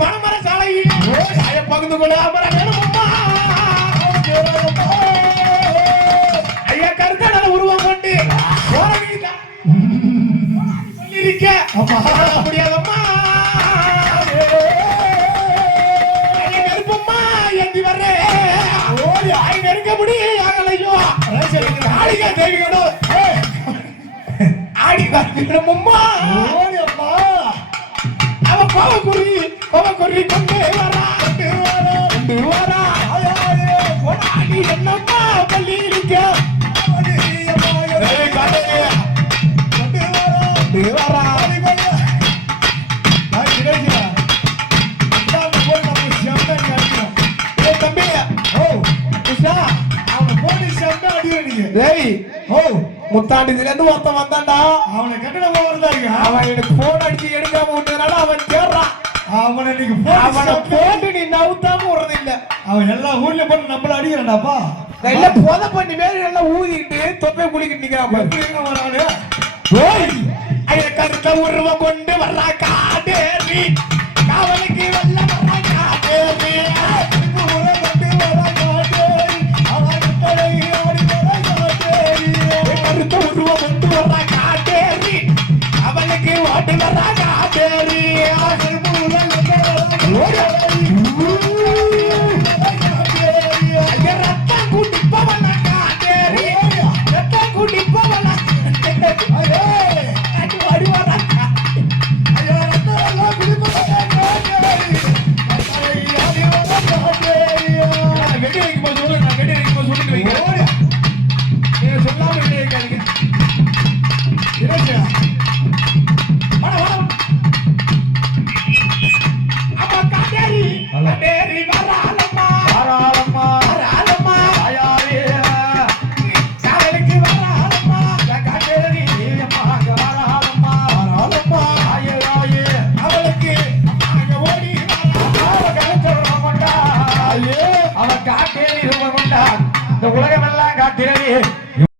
பணமர சாலையில் பகிர்ந்து கொள்ள அமர வேணுமம்மா. ஐயா கருத்தான உருவம் கொண்டு சொல்லிருக்க முடியாதம்மா. கருப்பம்மா ஏந்தி வர்றேன் நெருங்க முடியலையோ ஆடிகா தேவியோட ஆடி வரம்மா. அவ கோவக்குறி கொண்டு வரா என்னம்மா பள்ளி இருக்க முத்தாண்டில இருந்து ஒருத்தன் வந்தான்டா. அவனை கட்டிட போறதாங்க. அவன் எனக்கு போன் அடிச்சு எடுக்காம விட்டதுனால அவன் சேர்றான். அவனை போட்டு நீ நவுத்தாம விடுறது இல்ல. அவன் எல்லா ஊர்லயும் போட்டு நம்மள அடிக்கிறான்டாப்பா. இல்ல போத பண்ணி மேல எல்லாம் ஊதிட்டு தொப்பை குளிக்கிட்டு நிக்கிறான். கருத்த உருவம் கொண்டு வர்றா காடேரி காவலுக்கு வெள்ள வர்றா காடேரி கருத்த உருவம் கொண்டு வர்றா காடேரி அவளுக்கு ஓட்டு வர்றா காடேரி